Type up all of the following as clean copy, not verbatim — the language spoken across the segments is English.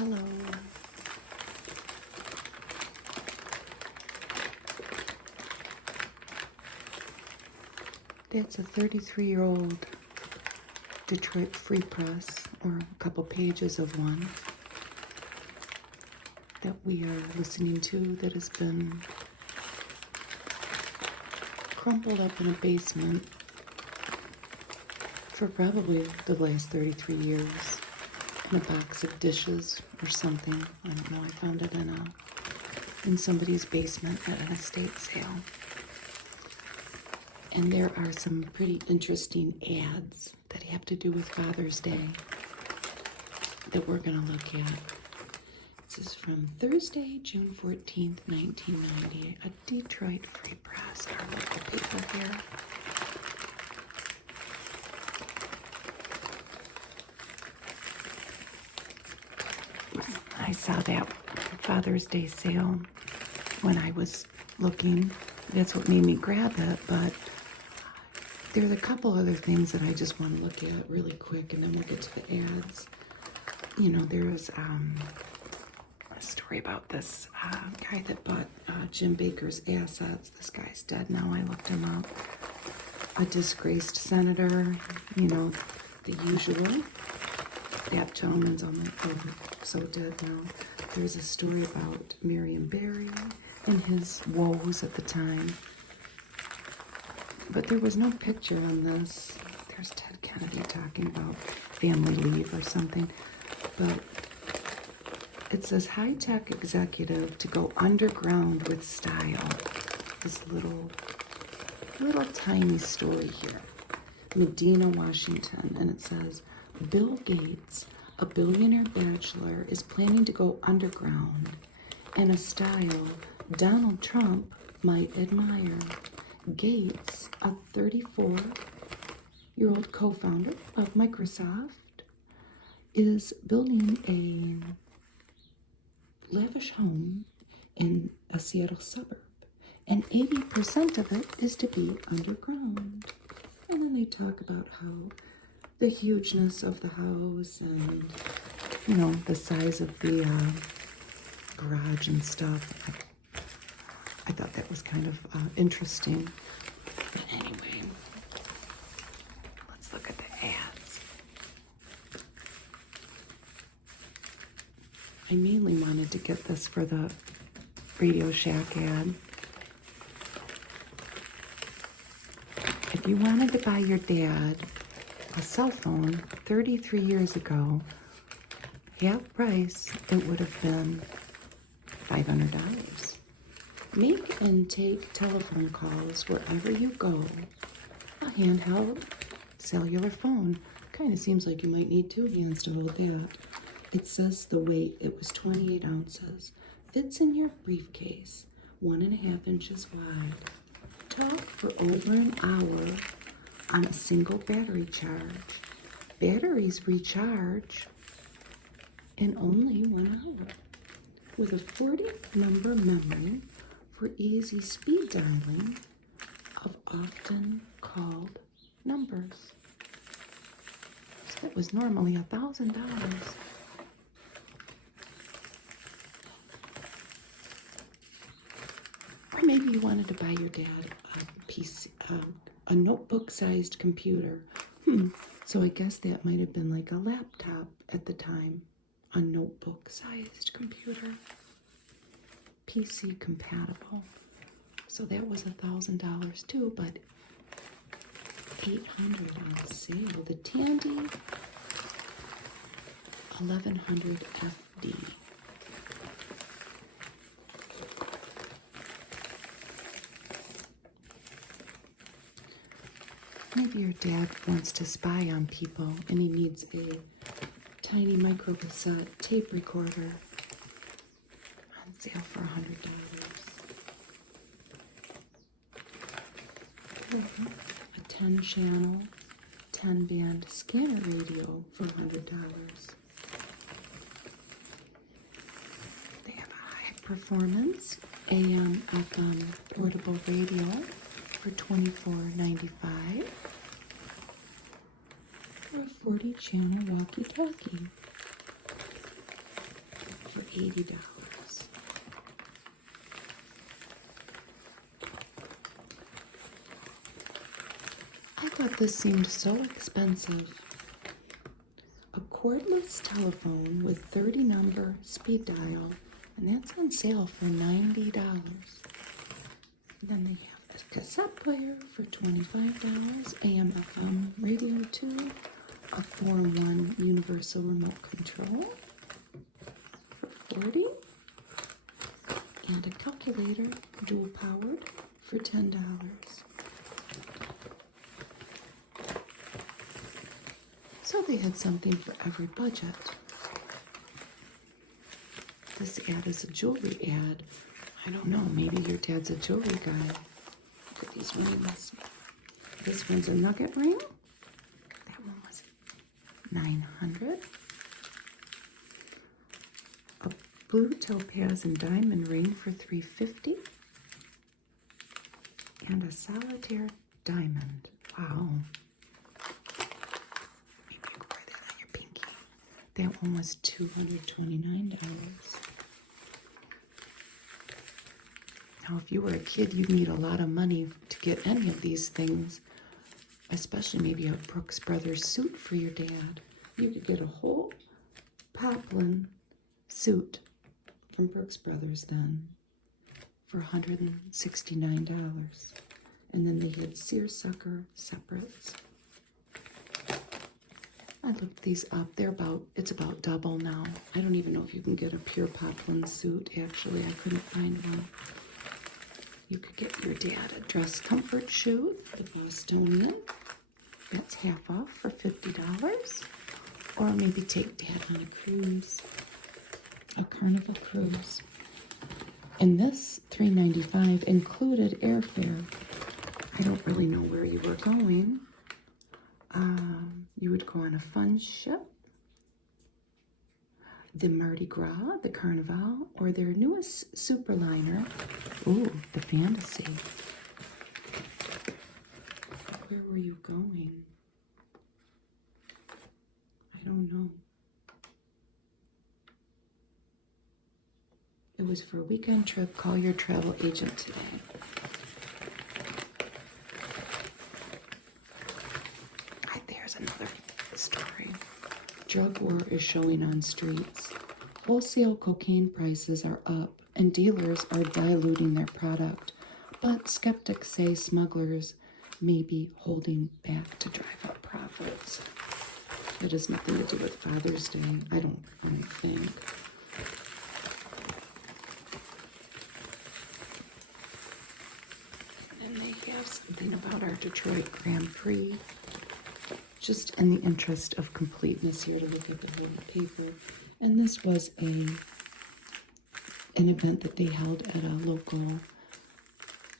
Hello. That's a 33-year-old Detroit Free Press, or a couple pages of one that we are listening to that has been crumpled up in a basement for probably the last 33 years in a box of dishes or something. I don't know. I found it in somebody's basement at an estate sale. And there are some pretty interesting ads that have to do with Father's Day that we're going to look at. This is from Thursday, June 14th, 1990, a Detroit Free Press, our local paper here. I saw that Father's Day sale when I was looking. That's what made me grab it, but there's a couple other things that I just want to look at really quick, and then we'll get to the ads. You know, there was a story about this guy that bought Jim Baker's assets. This guy's dead now. I looked him up. A disgraced senator, you know, the usual. That gentleman's so dead now. There's a story about Marion Barry and his woes at the time. But there was no picture on this. There's Ted Kennedy talking about family leave or something. But it says high-tech executive to go underground with style. This little tiny story here. Medina, Washington. And it says, Bill Gates, a billionaire bachelor, is planning to go underground in a style Donald Trump might admire. Gates, a 34-year-old co-founder of Microsoft, is building a lavish home in a Seattle suburb, and 80% of it is to be underground. And then they talk about how the hugeness of the house and, you know, the size of the garage and stuff. I thought that was kind of interesting. But anyway, let's look at the ads. I mainly wanted to get this for the Radio Shack ad. If you wanted to buy your dad a cell phone 33 years ago, half price, it would have been $500. Make and take telephone calls wherever you go. A handheld cellular phone. Kind of seems like you might need two hands to hold that. It says the weight, it was 28 ounces. Fits in your briefcase, 1.5 inches wide. Talk for over an hour on a single battery charge. Batteries recharge in only 1 hour. With a 40-number memory for easy speed dialing of often called numbers. So that was normally $1,000. Or maybe you wanted to buy your dad a PC, a notebook-sized computer. So I guess that might have been like a laptop at the time. A notebook-sized computer. PC compatible. So that was $1,000 too, but $800 on sale. The Tandy 1100 FD. Maybe your dad wants to spy on people and he needs a tiny microcassette tape recorder. On sale for $100. A 10-channel, 10-band scanner radio for $100. They have a high-performance AM FM portable radio for $24.95. Or a 40-channel walkie-talkie. $80. I thought this seemed so expensive. A cordless telephone with 30-number speed dial, and that's on sale for $90. And then they have a cassette player for $25, AM/FM radio too, a 4-in-1 universal remote control for $40, and a calculator, dual powered, for $10. So they had something for every budget. This ad is a jewelry ad. I don't know, maybe your dad's a jewelry guy. Look at these rings. This one's a nugget ring. That one was $900. A blue topaz and diamond ring for $350. And a solitaire diamond. Wow. Maybe you could wear that on your pinky. That one was $229. Now, if you were a kid, you'd need a lot of money to get any of these things, especially maybe a Brooks Brothers suit for your dad. You could get a whole poplin suit from Brooks Brothers then for $169. And then they had seersucker separates. I looked these up. It's about double now. I don't even know if you can get a pure poplin suit. Actually, I couldn't find one. You could get your dad a dress comfort shoe, the Bostonian. That's half off for $50. Or maybe take dad on a cruise, a Carnival cruise. And this $395 included airfare. I don't really know where you were going. You would go on a fun ship, the Mardi Gras, the Carnival, or their newest superliner. Ooh, the Fantasy. Where were you going? I don't know. It was for a weekend trip. Call your travel agent today. There's another story. Drug war is showing on streets. Wholesale cocaine prices are up and dealers are diluting their product, but skeptics say smugglers may be holding back to drive up profits. It has nothing to do with Father's Day, I don't think. And then they have something about our Detroit Grand Prix. Just in the interest of completeness here to look at the whole paper. And this was an event that they held at a local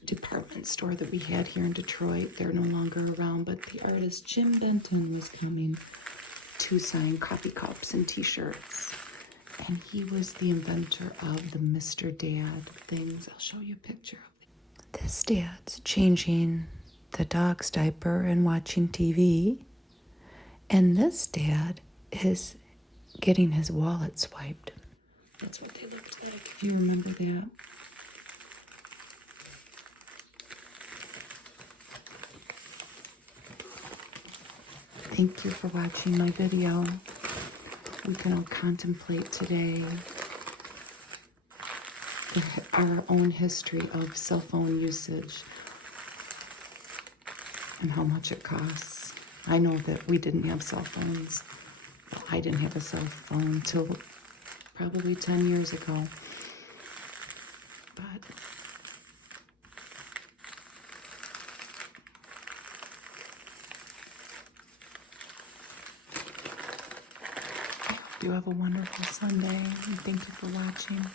department store that we had here in Detroit. They're no longer around, but the artist Jim Benton was coming to sign coffee cups and t-shirts. And he was the inventor of the Mr. Dad things. I'll show you a picture of it. This dad's changing the dog's diaper and watching TV. And this dad is getting his wallet swiped. That's what they looked like, if you remember that. Thank you for watching my video. We can all contemplate today our own history of cell phone usage and how much it costs. I know that we didn't have cell phones. Well, I didn't have a cell phone until probably 10 years ago. But you have a wonderful Sunday, and thank you for watching.